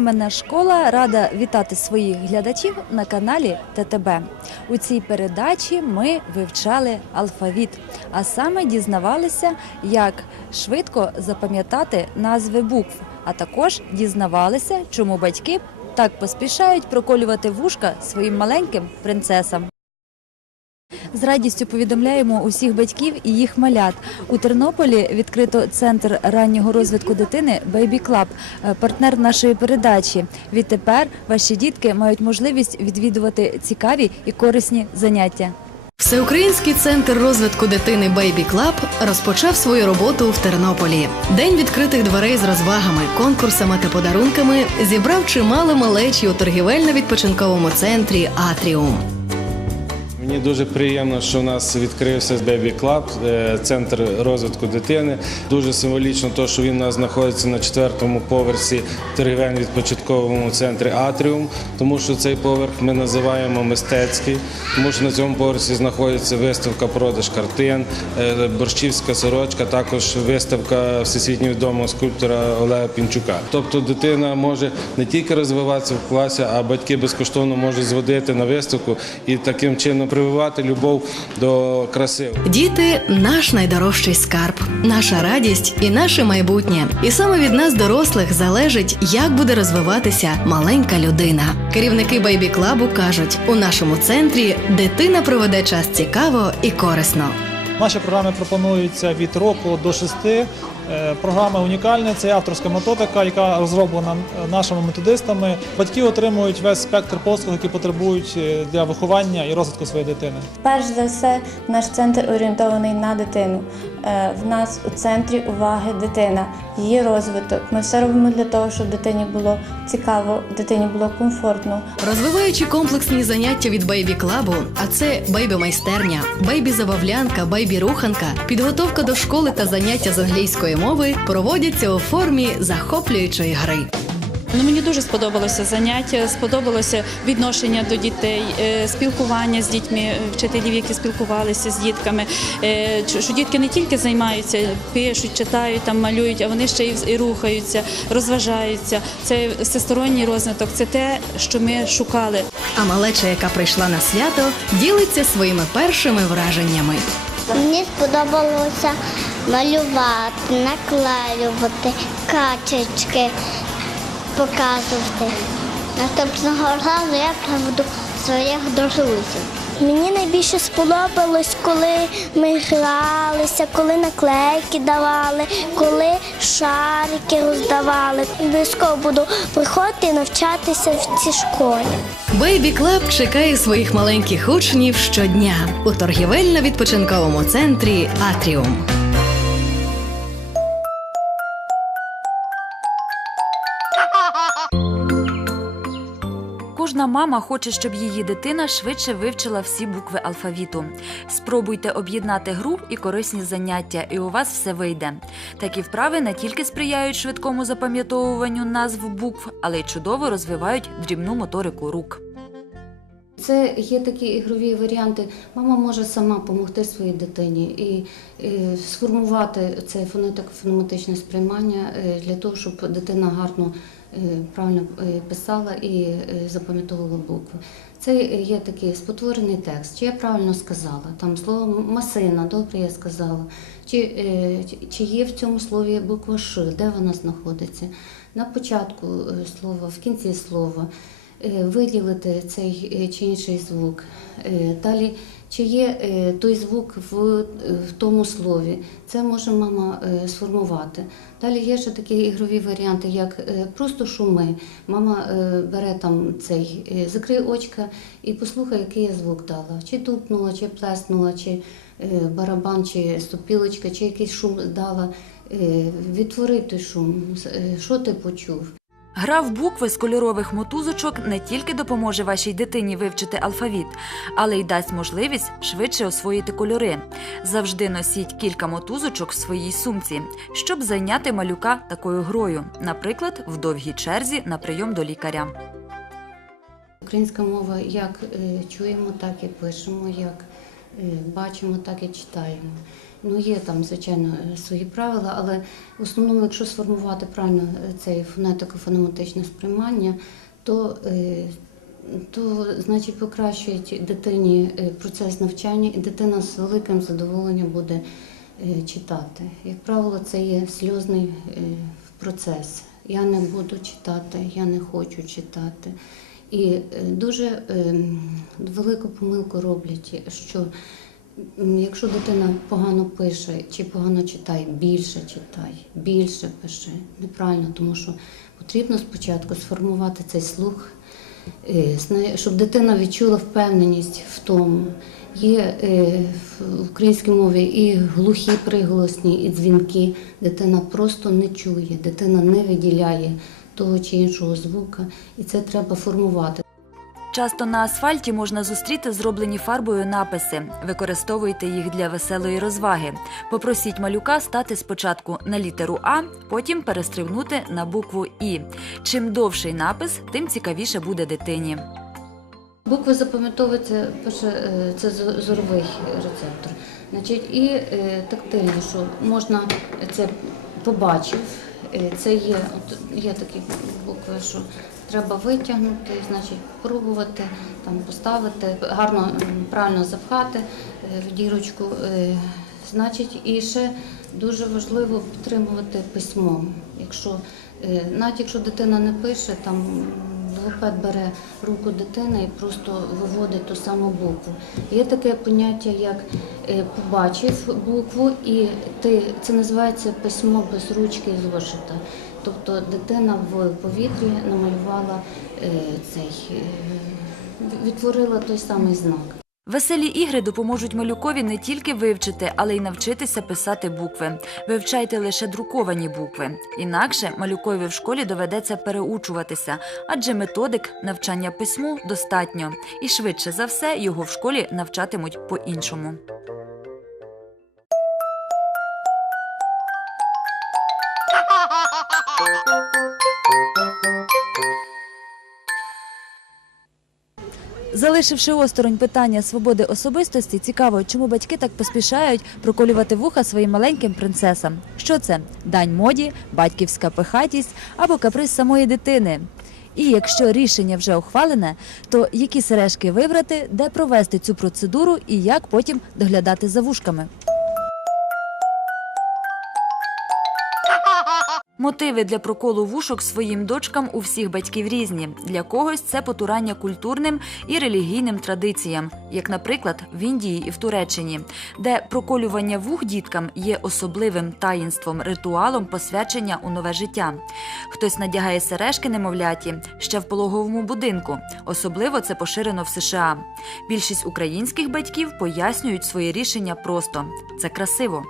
Мамина школа рада вітати своїх глядачів на каналі ТТБ. У цій передачі ми вивчали алфавіт, а саме дізнавалися, як швидко запам'ятати назви букв, а також дізнавалися, чому батьки так поспішають проколювати вушка своїм маленьким принцесам. З радістю повідомляємо усіх батьків і їх малят. У Тернополі відкрито центр раннього розвитку дитини Baby Club, е, партнер нашої передачі. Відтепер ваші дітки мають можливість відвідувати цікаві і корисні заняття. Всеукраїнський центр розвитку дитини Baby Club розпочав свою роботу в Тернополі. День відкритих дверей з розвагами, конкурсами та подарунками зібрав чимало малечі у торгівельно-відпочинковому центрі Атріум. Мені дуже приємно, що у нас відкрився Baby Club, е, центр розвитку дитини. Дуже символічно, те, що він у нас знаходиться на четвертому поверсі торгівельно-відпочинковому центрі Атріум, тому що цей поверх ми називаємо мистецький, тому що на цьому поверсі знаходиться виставка продаж картин, е, борщівська сорочка, також виставка всесвітньо відомого скульптора Олега Пінчука. Тобто дитина може не тільки розвиватися в класі, а батьки безкоштовно можуть зводити на виставку і таким чином прививати любов до краси. Діти наш найдорожчий скарб, наша радість і наше майбутнє. І саме від нас, дорослих, залежить, як буде розвиватися маленька людина. Керівники Baby Club кажуть, у нашому центрі дитина проведе час цікаво і корисно. Наші програми пропонуються від року до шести. Е, Програма унікальна, це авторська методика, яка розроблена нашими методистами. Батьки отримують весь спектр послуг, які потребують е, для виховання і розвитку своєї дитини. Перш за все, наш центр орієнтований на дитину. Е, В нас у центрі уваги дитина, її розвиток. Ми все робимо для того, щоб дитині було цікаво, дитині було комфортно. Розвиваючи комплексні заняття від Бейбі Клабу, а це бейбі-майстерня, бейбі-забавлянка, бейбі-руханка, підготовка до школи та заняття з англійської мови проводяться у формі захоплюючої гри. Ну, мені дуже сподобалося заняття, сподобалося відношення до дітей, е, спілкування з дітьми, е, вчителів, які спілкувалися з дітками. Е, що- Що дітки не тільки займаються, пишуть, читають, там малюють, а вони ще і рухаються, розважаються. Це всесторонній розвиток, це те, що ми шукали. А малеча, яка прийшла на свято, ділиться своїми першими враженнями. Мені сподобалося малювати, наклеювати, качечки показувати. Наступного разу я проведу своїх друзів. Мені найбільше сподобалось, коли ми гралися, коли наклейки давали, коли шарики роздавали. Обов'язково буду приходити і навчатися в цій школі. Бейбі Клаб чекає своїх маленьких учнів щодня у торгівельно-відпочинковому центрі Атріум. Мама хоче, щоб її дитина швидше вивчила всі букви алфавіту. Спробуйте об'єднати гру і корисні заняття, і у вас все вийде. Такі вправи не тільки сприяють швидкому запам'ятовуванню назв букв, але й чудово розвивають дрібну моторику рук. Це є такі ігрові варіанти. Мама може сама допомогти своїй дитині і, е, сформувати це фонетико-фонематичне сприймання е, для того, щоб дитина гарно правильно е, писала і е, запам'ятовувала букви. Це є такий спотворений текст. Чи я правильно сказала? Там слово масина, добре я сказала. Чи, е, чи- є в цьому слові буква Ш, де вона знаходиться? На початку е, слова, в кінці слова е, виділити цей е, чи інший звук. Е, Далі, чи є е, той звук в, е, в тому слові, це може мама е, сформувати. Далі є ще такі ігрові варіанти, як е, просто шуми. Мама е, бере там цей, е, закриє очка і послухає, який я звук дала. Чи тупнула, чи плеснула, чи е, барабан, чи ступілочка, чи якийсь шум дала. Е, Відтвори той шум, е, що ти почув. Гра в букви з кольорових мотузочок не тільки допоможе вашій дитині вивчити алфавіт, але й дасть можливість швидше освоїти кольори. Завжди носіть кілька мотузочок в своїй сумці, щоб зайняти малюка такою грою, наприклад, в довгій черзі на прийом до лікаря. Українська мова як е, чуємо, так і пишемо, як е, бачимо, так і читаємо. Ну, є там, звичайно, свої правила, але в основному, якщо сформувати правильно е, це фонетико-фонематичне сприймання, то, е, то значить покращують дитині е, процес навчання, і дитина з великим задоволенням буде читати. Як правило, це є сльозний процес. Я не буду читати, я не хочу читати. І дуже е, велику помилку роблять, що якщо дитина погано пише чи погано читає, більше читай, більше пиши. Неправильно, тому що потрібно спочатку сформувати цей слух, е, щоб дитина відчула впевненість в тому. Є е, в українській мові і глухі приголосні, і дзвінки. Дитина просто не чує, дитина не виділяє того чи іншого звука, і це треба формувати. Часто на асфальті можна зустріти зроблені фарбою написи. Використовуйте їх для веселої розваги. Попросіть малюка стати спочатку на літеру А, потім перестрибнути на букву І. Чим довший напис, тим цікавіше буде дитині. Букви запам'ятовуються, перше, е, це зоровий рецептор. Значить, і е, тактильні, що можна це побачив. Е, Це є, от є такі букви, що треба витягнути, значить, пробувати там поставити, гарно правильно запхати е, в дірочку. Е, Значить, і ще дуже важливо підтримувати письмо. Якщо е, навіть якщо дитина не пише, там логопед бере руку дитини і просто виводить ту саму букву. Є таке поняття, як побачив букву, і ти це називається письмо без ручки і зошита. Тобто дитина в повітрі намалювала е, цей, е, відтворила той самий знак. Веселі ігри допоможуть малюкові не тільки вивчити, але й навчитися писати букви. Вивчайте лише друковані букви. Інакше малюкові в школі доведеться переучуватися, адже методик навчання письму достатньо, і швидше за все його в школі навчатимуть по-іншому. Залишивши осторонь питання свободи особистості, цікаво, чому батьки так поспішають проколювати вуха своїм маленьким принцесам. Що це? Дань моді, батьківська пихатість або каприз самої дитини. І якщо рішення вже ухвалене, то які сережки вибрати, де провести цю процедуру і як потім доглядати за вушками? Мотиви для проколу вушок своїм дочкам у всіх батьків різні. Для когось це потурання культурним і релігійним традиціям, як, наприклад, в Індії і в Туреччині, де проколювання вух діткам є особливим таїнством, ритуалом посвячення у нове життя. Хтось надягає сережки немовляті ще в пологовому будинку. Особливо це поширено в США. Більшість українських батьків пояснюють своє рішення просто це красиво.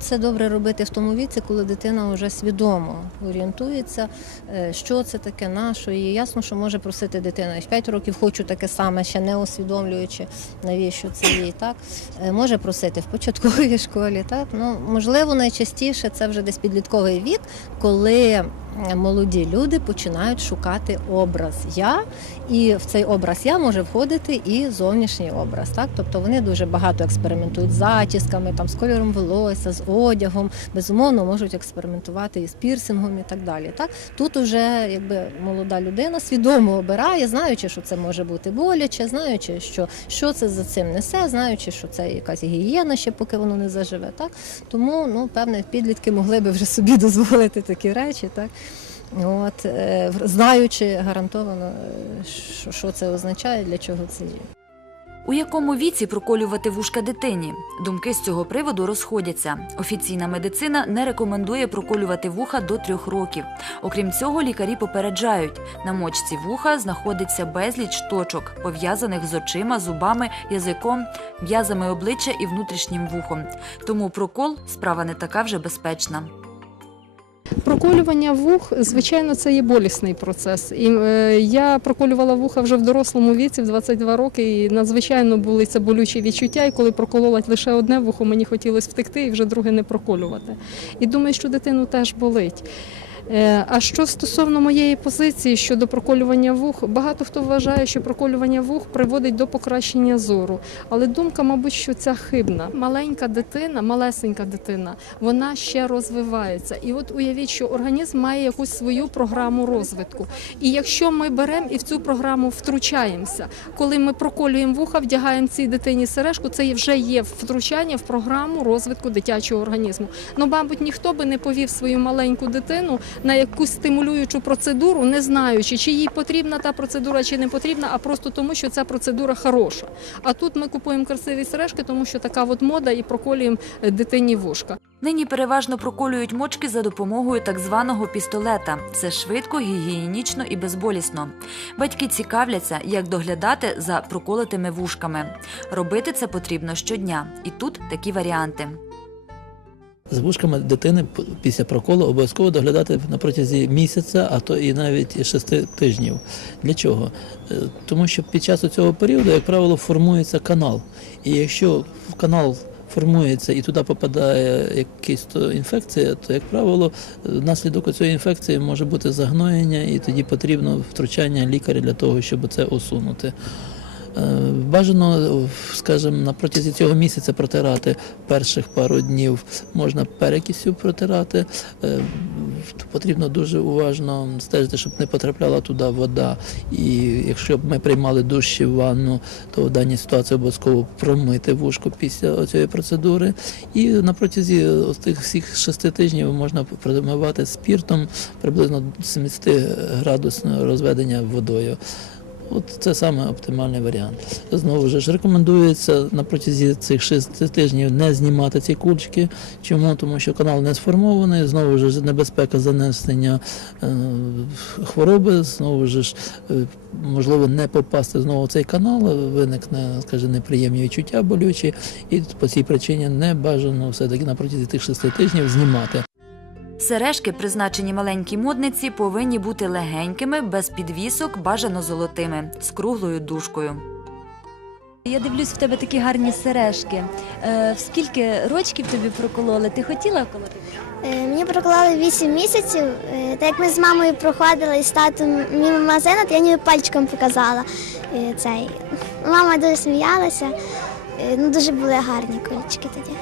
Це добре робити в тому віці, коли дитина вже свідомо орієнтується, е, що це таке наше. І ясно, що може просити дитина і в 5 років, хочу таке саме, ще не усвідомлюючи, навіщо це їй так. Е, Може просити в початковій школі. Так? Ну, можливо, найчастіше це вже десь підлітковий вік, коли молоді люди починають шукати образ я, і в цей образ я може входити і зовнішній образ. Так? Тобто вони дуже багато експериментують з зачісками, там, з кольором волосся, з одягом, безумовно, можуть експериментувати і з пірсингом і так далі. Так? Тут уже якби молода людина свідомо обирає, знаючи, що це може бути боляче, знаючи, що, що це за цим несе, знаючи, що це якась гігієна ще, поки воно не заживе. Так? Тому ну, певне, підлітки могли би вже собі дозволити такі речі. Так? От, е, знаючи гарантовано, е, що, це означає, для чого це є. У якому віці проколювати вушка дитині? Думки з цього приводу розходяться. Офіційна медицина не рекомендує проколювати вуха до трьох років. Окрім цього, лікарі попереджають, на мочці вуха знаходиться безліч точок, пов'язаних з очима, зубами, язиком, м'язами обличчя і внутрішнім вухом. Тому прокол справа не така вже безпечна. Проколювання вух, звичайно, це є болісний процес. І е, я проколювала вуха вже в дорослому віці, в 22 роки, і надзвичайно були це болючі відчуття. І коли проколола лише одне вухо, мені хотілося втекти і вже друге не проколювати. І думаю, що дитину теж болить. Е, А що стосовно моєї позиції щодо проколювання вух, багато хто вважає, що проколювання вух приводить до покращення зору. Але думка, мабуть, що ця хибна. Маленька дитина, малесенька дитина, вона ще розвивається. І от уявіть, що організм має якусь свою програму розвитку. І якщо ми беремо і в цю програму втручаємося, коли ми проколюємо вуха, вдягаємо цій дитині сережку, це вже є втручання в програму розвитку дитячого організму. Ну, мабуть, ніхто би не повів свою маленьку дитину на якусь стимулюючу процедуру, не знаючи, чи їй потрібна та процедура, чи не потрібна, а просто тому, що ця процедура хороша. А тут ми купуємо красиві сережки, тому що така от мода і проколюємо е, дитині вушка. Нині переважно проколюють мочки за допомогою так званого пістолета. Це швидко, гігієнічно і безболісно. Батьки цікавляться, як доглядати за проколотими вушками. Робити це потрібно щодня, і тут такі варіанти. З вушками дитини після проколу обов'язково доглядати на протязі місяця, а то і навіть шести тижнів. Для чого? Е, Тому що під час цього періоду, як правило, формується канал. І якщо канал формується і туди попадає якась інфекція, то, як правило, внаслідок цієї інфекції може бути загноєння, і тоді потрібно втручання лікаря для того, щоб це усунути. Е, Бажано, скажімо, на протязі цього місяця протирати перших пару днів можна перекисю протирати. Е, Потрібно дуже уважно стежити, щоб не потрапляла туди вода. І якщо б ми приймали душ чи ванну, то в даній ситуації обов'язково промити вушко після цієї процедури. І на протязі тих всіх шести тижнів можна промивати спіртом приблизно 70 градусного розведення водою. От це саме оптимальний варіант. Знову ж рекомендується на протязі цих шести тижнів не знімати ці кульчики. Чому? Тому що канал не сформований, знову ж небезпека занесення е, хвороби, знову ж е, можливо не попасти знову в цей канал, виникне, скажімо, неприємні відчуття болючі, і по цій причині не бажано все-таки на протязі тих шести тижнів знімати. Сережки, призначені маленькій модниці, повинні бути легенькими, без підвісок, бажано золотими, з круглою дужкою. Я дивлюсь, в тебе такі гарні сережки. Е, в скільки рочків тобі прокололи? Ти хотіла колоти? Е, Мені проклали 8 місяців. Е, Так як ми з мамою проходили з татом мимо магазину, то я ніби пальчиком показала е, цей. Мама дуже сміялася. Е, Ну, дуже були гарні кульчики тоді.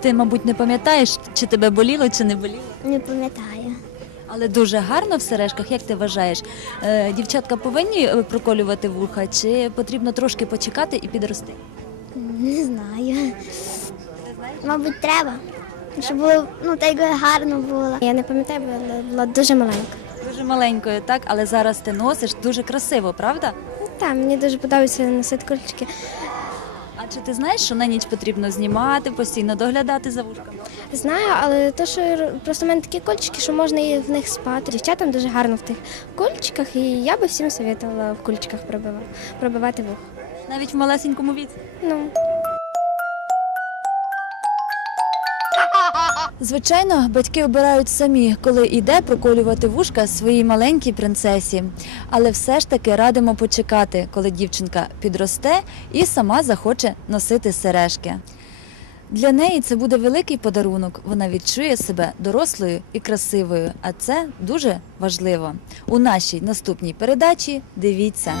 Ти, мабуть, не пам'ятаєш, чи тебе боліло, чи не боліло. Не пам'ятаю. Але дуже гарно в сережках, як ти вважаєш? Е, дівчатка повинні е, проколювати вуха, чи потрібно трошки почекати і підрости? Не знаю. Мабуть, треба. Щоб було ну, так гарно було. Я не пам'ятаю, бо я була дуже маленька. Дуже маленькою, так, але зараз ти носиш дуже красиво, правда? Так, мені дуже подобається носити кульчики. А чи ти знаєш, що на ніч потрібно знімати, постійно доглядати за вушками? Знаю, але то, що просто в мене такі кульчики, що можна і в них спати. Дівчатам дуже гарно в тих кульчиках, і я би всім советувала в пробивати, пробивати вух. Навіть в малесенькому віці. Ну. Звичайно, батьки обирають самі, коли йде проколювати вушка своїй маленькій принцесі. Але все ж таки радимо почекати, коли дівчинка підросте і сама захоче носити сережки. Для неї це буде великий подарунок. Вона відчує себе дорослою і красивою, а це дуже важливо. У нашій наступній передачі дивіться.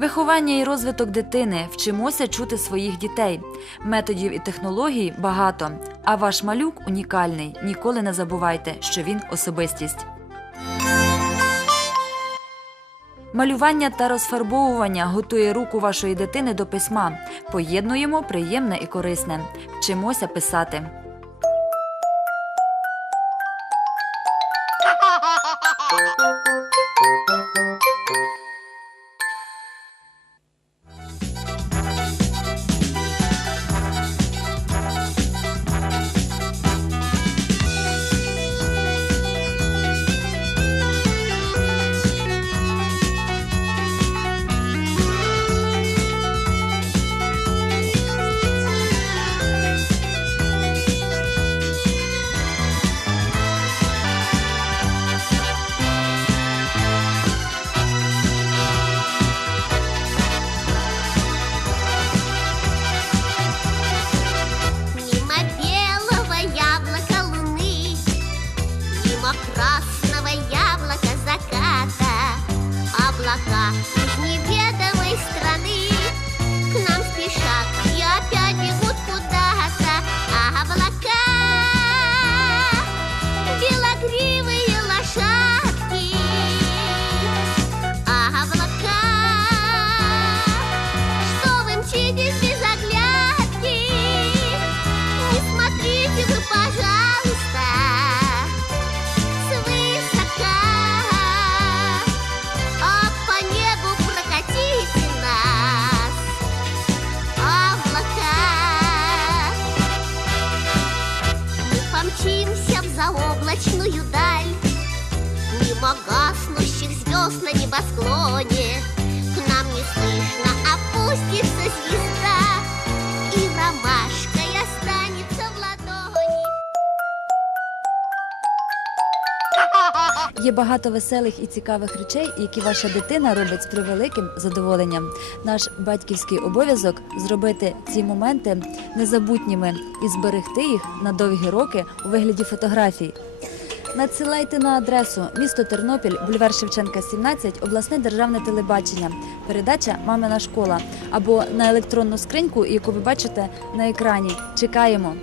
Виховання і розвиток дитини вчимося чути своїх дітей. Методів і технологій багато. А ваш малюк унікальний. Ніколи не забувайте, що він особистість. Малювання та розфарбовування готує руку вашої дитини до письма. Поєднуємо приємне і корисне. Вчимося писати. Є багато веселих і цікавих речей, які ваша дитина робить з превеликим задоволенням. Наш батьківський обов'язок зробити ці моменти незабутніми і зберегти їх на довгі роки у вигляді фотографій. Надсилайте на адресу місто Тернопіль, бульвар Шевченка, 17, обласне державне телебачення, передача Мамина школа або на електронну скриньку, яку ви бачите на екрані. Чекаємо.